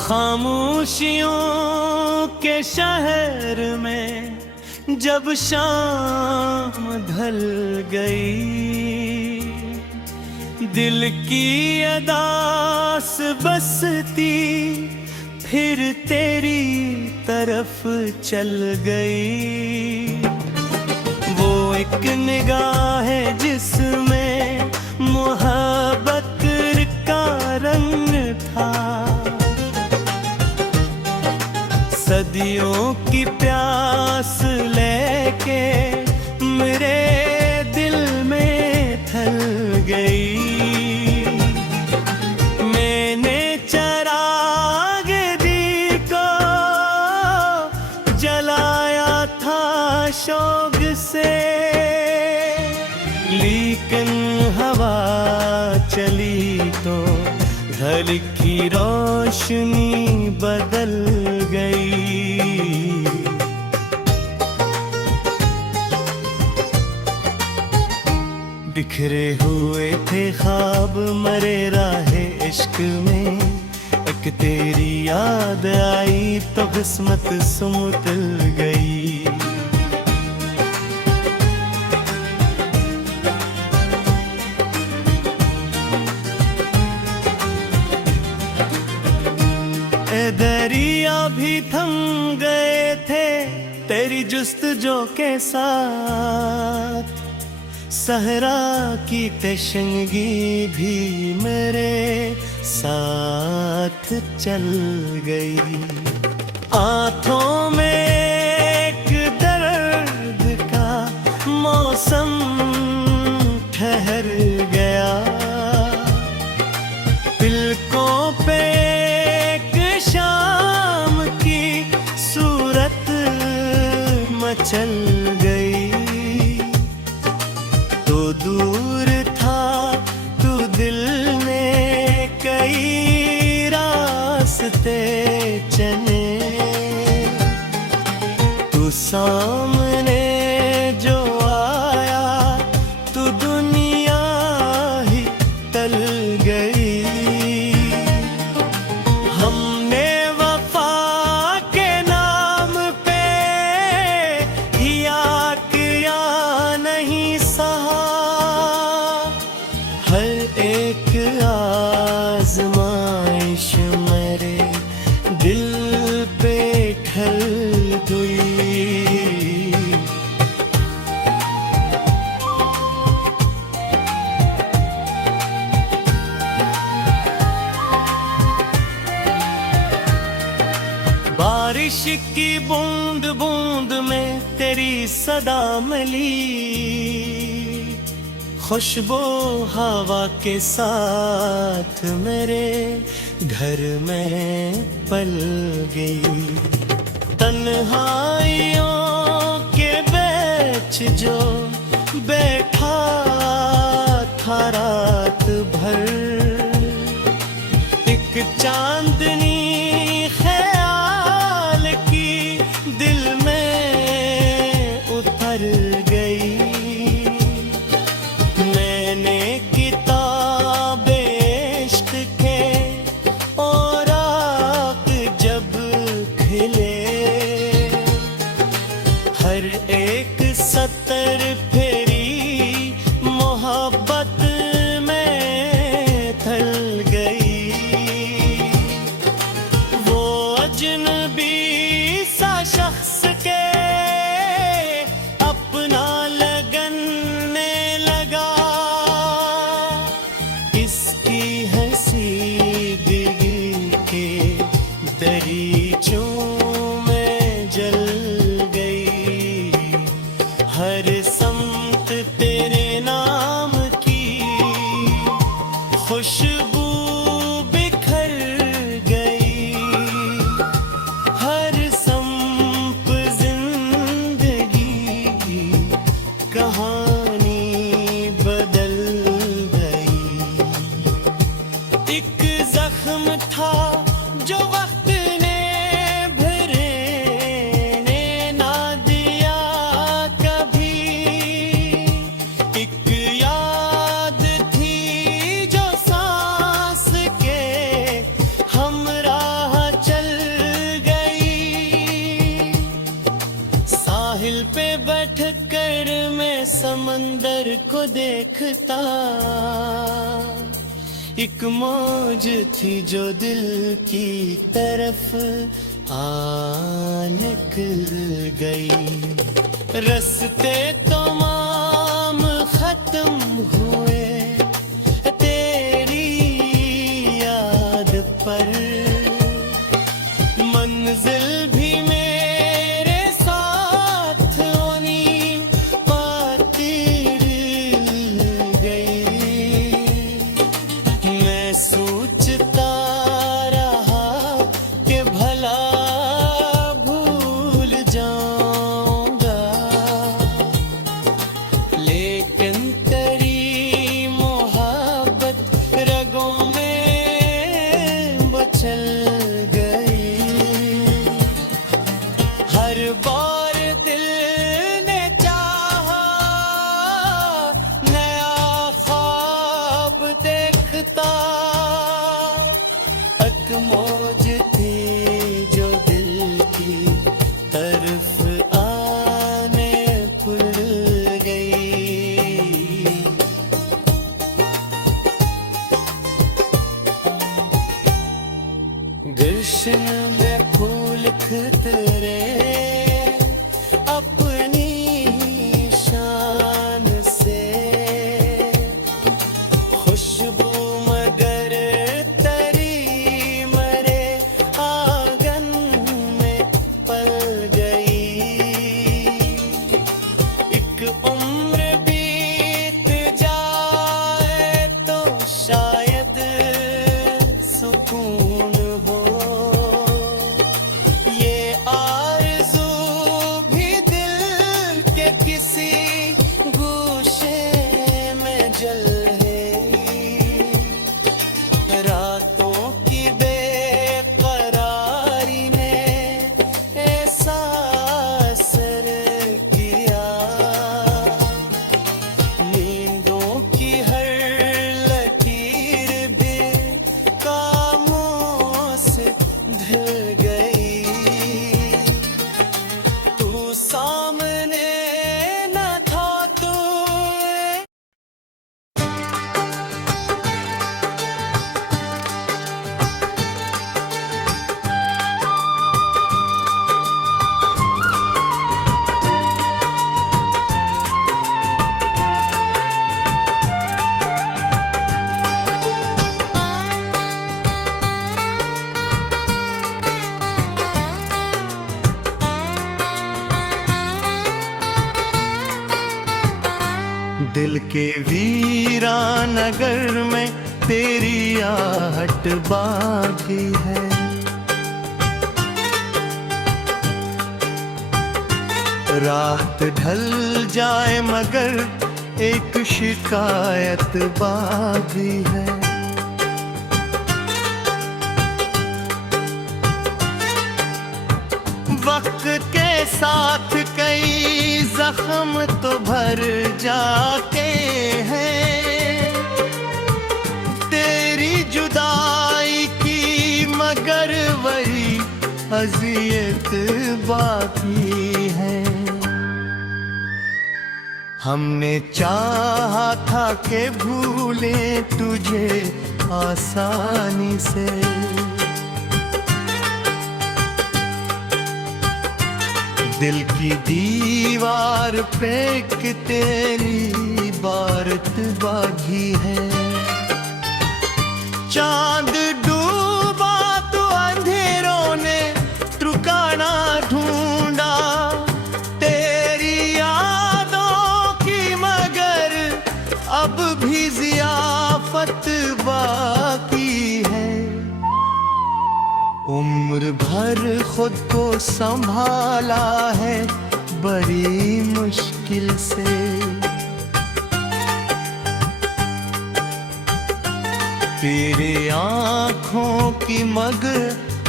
खामोशियों के शहर में जब शाम ढल गई, दिल की अदास बसती फिर तेरी तरफ चल गई। वो एक निगाह है जिसमें मोहब्बत का रंग था, सदियों की प्यास लेके मेरे दिल में थल गई। मैंने चिराग दी को जलाया था शौक से, लेकिन हवा चली तो घर की रोशनी बदल गई। बिखरे हुए थे ख्वाब मरे राहे इश्क में, एक तेरी याद आई तो किस्मत सुमुतल गई। दरिया भी थम गए थे तेरी जुस्तजो के साथ, सहरा की तशंगी भी मेरे साथ चल गई। आंखों में एक दर्द का मौसम ठहर गया, पलकों पे शाम की सूरत मचल गई। तो दूर था तू दिल ने कई रास्ते चले, तू सामने जो आया तू दुनिया ही तल गई। हर एक आज़माइश मेरे दिल पे ढल गई। बारिश की बूंद बूंद में तेरी सदा मिली, खुशबू हवा के साथ मेरे घर में पल गई। तन्हाइयों के बीच जो बैठा था रात भर, एक चांदनी ख्याल की दिल में उतर गई। हर एक सतर फेरी मोहब्बत में थल गई। मंजर को देखता, एक मौज थी जो दिल की तरफ निकल गई। रास्ते तमाम खत्म हुए तेरी याद पर, मंजिल भी मेरे साथ उन्हीं पाती गई। मैं सोचता रहा कि भला भूल जाऊंगा, लेकिन तेरी मोहब्बत रगों में बचल गई। हर बार दिल ने चाहा नया ख्वाब देखता, एक मौज थी जो दिल की तरफ आने खुल गई। गुलशन में फूल खितरे अपनी शान से, खुशबू मगर तरी मरे आंगन में पल गई। एक उम्र बीत जाए तो शायद सुकून हो, ये आरज़ू भी दिल के किसी गोशे में जल है। रातों की बेकरारी ने ऐसा असर किया, नींदों की हर लकीर भी कामों से ढल गई। तू सामने न था तो दिल के वीरानगर में तेरी आहट बाकी है। रात ढल जाए मगर एक शिकायत बाकी है। वक्त के साथ कई जख्म तो भर जाते हैं, तेरी जुदाई की मगर वही अज़ियत बाकी है। हमने चाहा था कि भूलें तुझे आसानी से, दिल की दीवार पे कि तेरी इबारत बागी है। चांद डूबा तो अंधेरों ने ठिकाना ढूंढा, तेरी यादों की मगर अब भी ज़ियाफ़त बाकी है। उम्र भर खुद को संभाला है बड़ी मुश्किल से, तेरे आँखों की मगर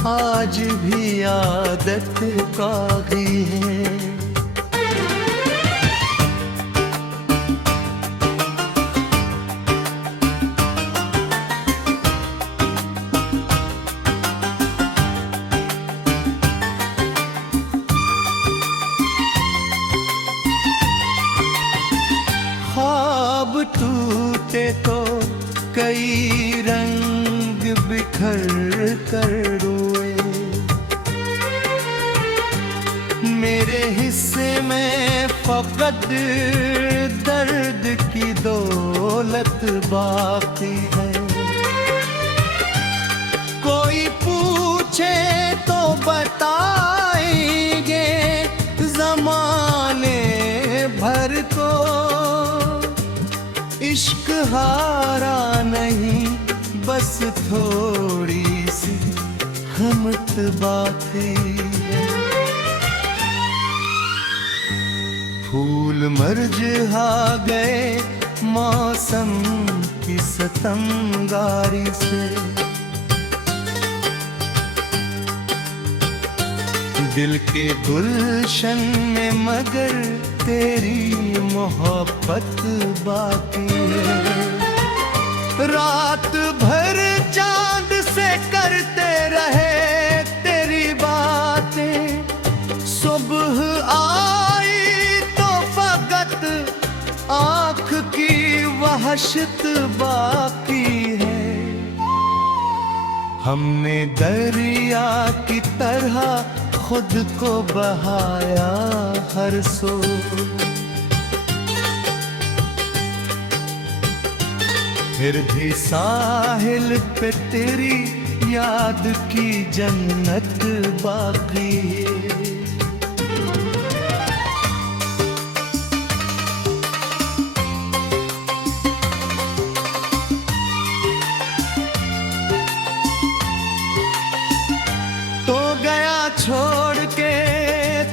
आज भी आदत बाकी है। टूटे तो कई रंग बिखर कर रोए। मेरे हिस्से में फकत दर्द की दौलत बाकी है। कोई पूछे तो बताएंगे जमाने भर को, इश्क हारा नहीं बस थोड़ी सी हमत बाकी है। फूल मरझा गए मौसम की सितमगारी से। दिल के गुलशन में मगर तेरी मोहब्बत बाकी है। रात भर चांद से करते रहे तेरी बातें, सुबह आई तो फकत आँख की वहशत बाकी है। हमने दरिया की तरह खुद को बहाया हर सो। फिर भी साहिल पे तेरी याद की जन्नत बाकी है। तो गया छोड़ के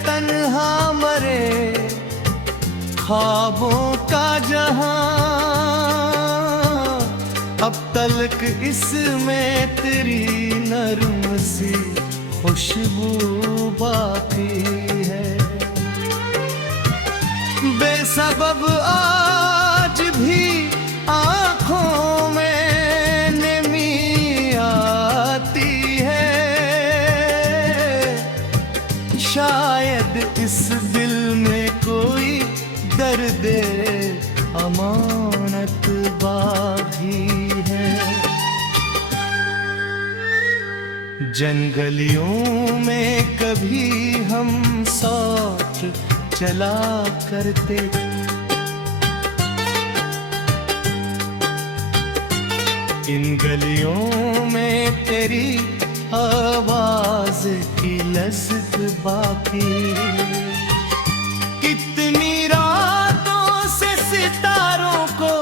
तन्हा मरे ख्वाबों का जहां, अब तलक इसमें तेरी नरम सी खुशबू बाकी है। बेसबब आज भी आँखों में नमी आती है। शायद इस दिल में कोई दर्द अमानत बाकी है। जंगलियों में कभी हम साथ चला करते, इन गलियों में तेरी आवाज की लज़्ज़त बाकी। कितनी रातों से सितारों को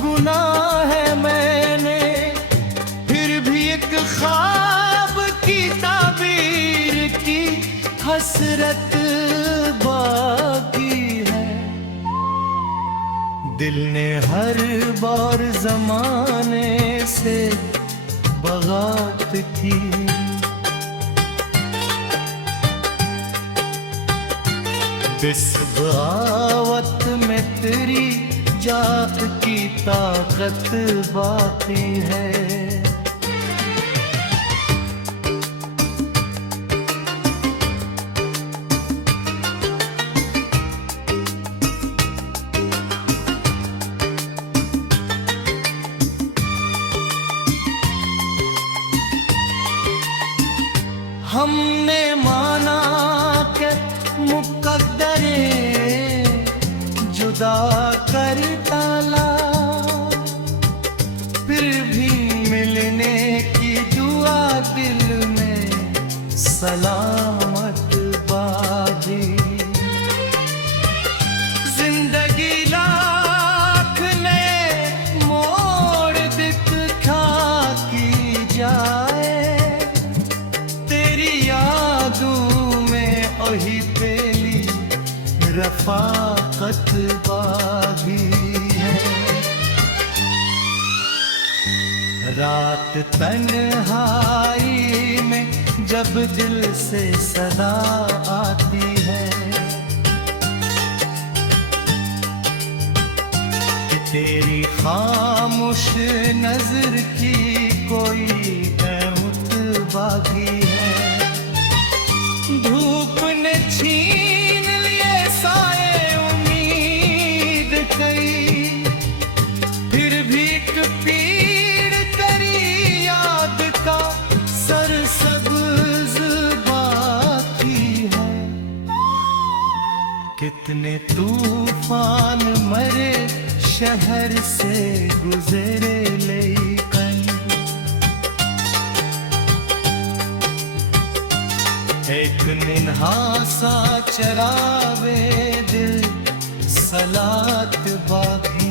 गुनाह है मैंने, फिर भी एक ख्वाब की ताबीर की हसरत बाकी है। दिल ने हर बार ज़माने से बगावत की, इस बगावत में तेरी जात की ताकत बाकी है। हमने माना के मुकद्दरे जुदा कर डाला, फिर भी मिलने की दुआ दिल में सलामत बाजी। जिंदगी लाख ने मोड़ दिखा की जाए, तेरी यादों में वही पहली रफ़ाक़त बागी है। रात तन्हाई में जब दिल से सदा आती है कि तेरी खामोश नजर की कोई अहमत बागी है। धूप ने छीन लिए साए उम्मीद कई, से गुजरे लेकन एक निन्हा सा चरावे दिल सलात बागी।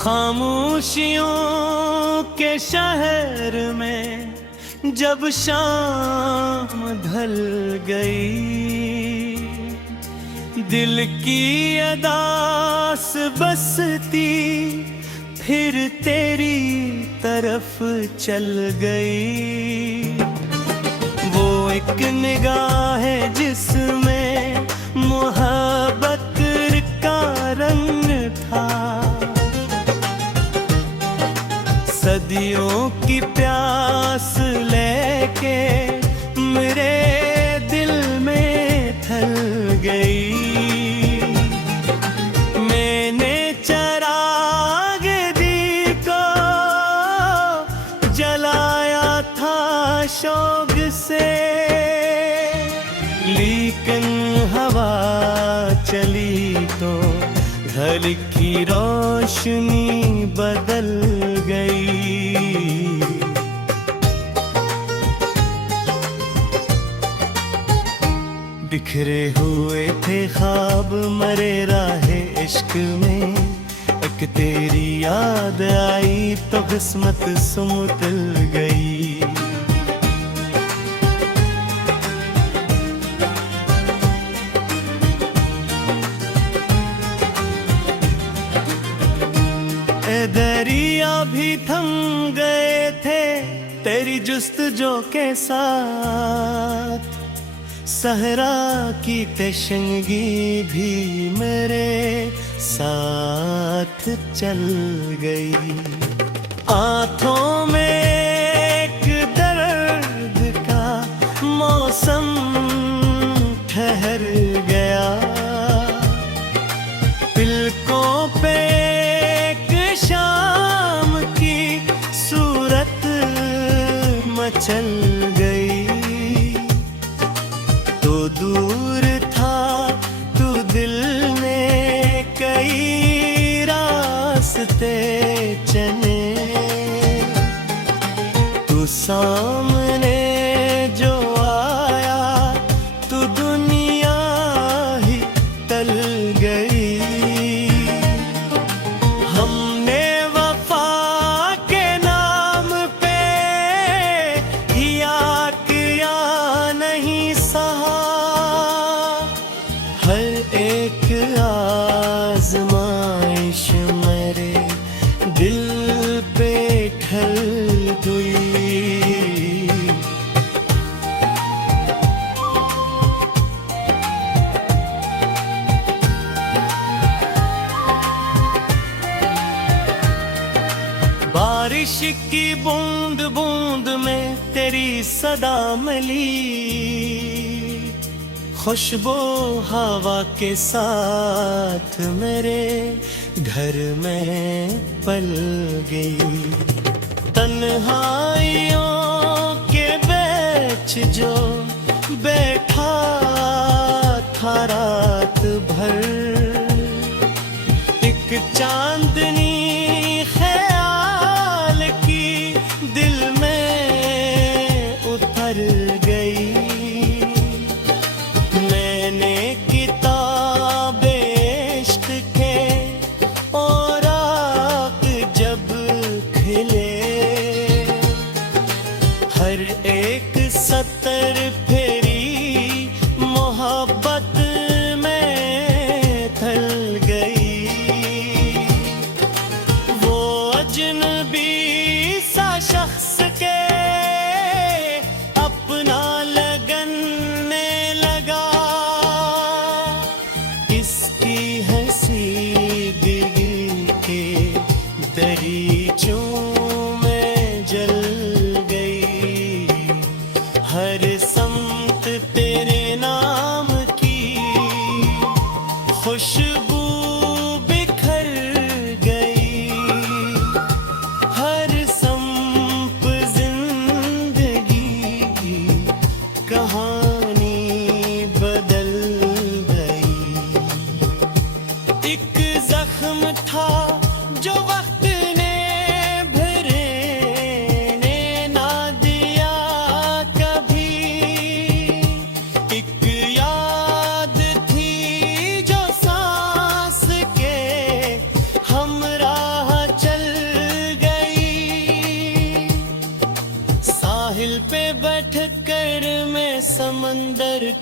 खामोशियों के शहर में जब शाम ढल गई, दिल की अदास बसती फिर तेरी तरफ चल गई। वो एक निगाह है जिसमें मोहब्बत का रंग था, सदियों की प्यास लेके मेरे दिल में थल गई। मैंने चिराग दिल को जलाया था शौक से, लेकिन हवा चली तो घर की रोशनी बदल गई। बिखरे हुए थे ख्वाब मरे राहे इश्क में, एक तेरी याद आई तो किस्मत सुमतल गई। दरिया भी थम गए थे तेरी जुस्तजो के साथ, सहरा की तशंगी भी मेरे साथ चल गई। आंखों में एक दर्द का मौसम ठहर गया, पिलकों पे शाम की सूरत मचल गई। तो दूर था तू दिल ने कई रास्ते चले, तू सामने जो आया तू दुनिया ही तल गई। एक आज़माइश मेरे दिल पे ढल गई। बारिश की बूंद बूंद में तेरी सदा मिली, खुशबू हवा के साथ मेरे घर में पल गई। तन्हाइयों के बीच जो बैठा था रात भर, एक चांदनी ख्याल की दिल में उतर गई। हर एक सतर फेरी मोहब्बत में थल गई।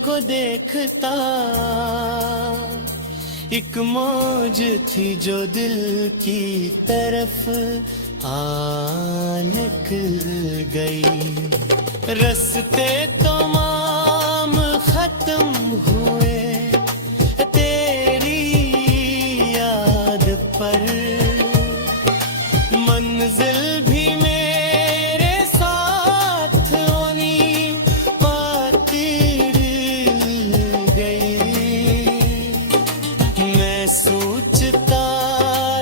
को देखता, एक मौज थी जो दिल की तरफ निकल गई। रास्ते तमाम खत्म हुए तेरी याद पर, मंजिल भी मेरे साथ ओनी पाती गई। मैं सोचता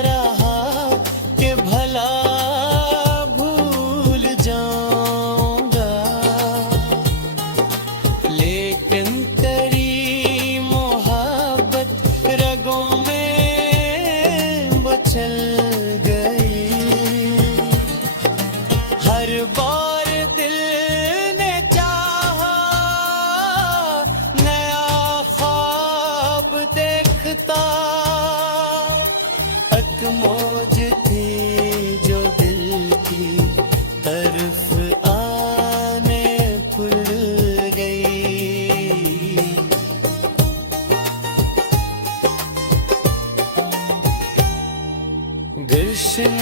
रहा कि भला भूल जाऊंगा, लेकिन तेरी मोहब्बत रगों में बचल गई। हर बार दिल ने चाहा नया ख्वाब देखता, एक मौज थी जो दिल की तरफ आने खुल गई। गुलशन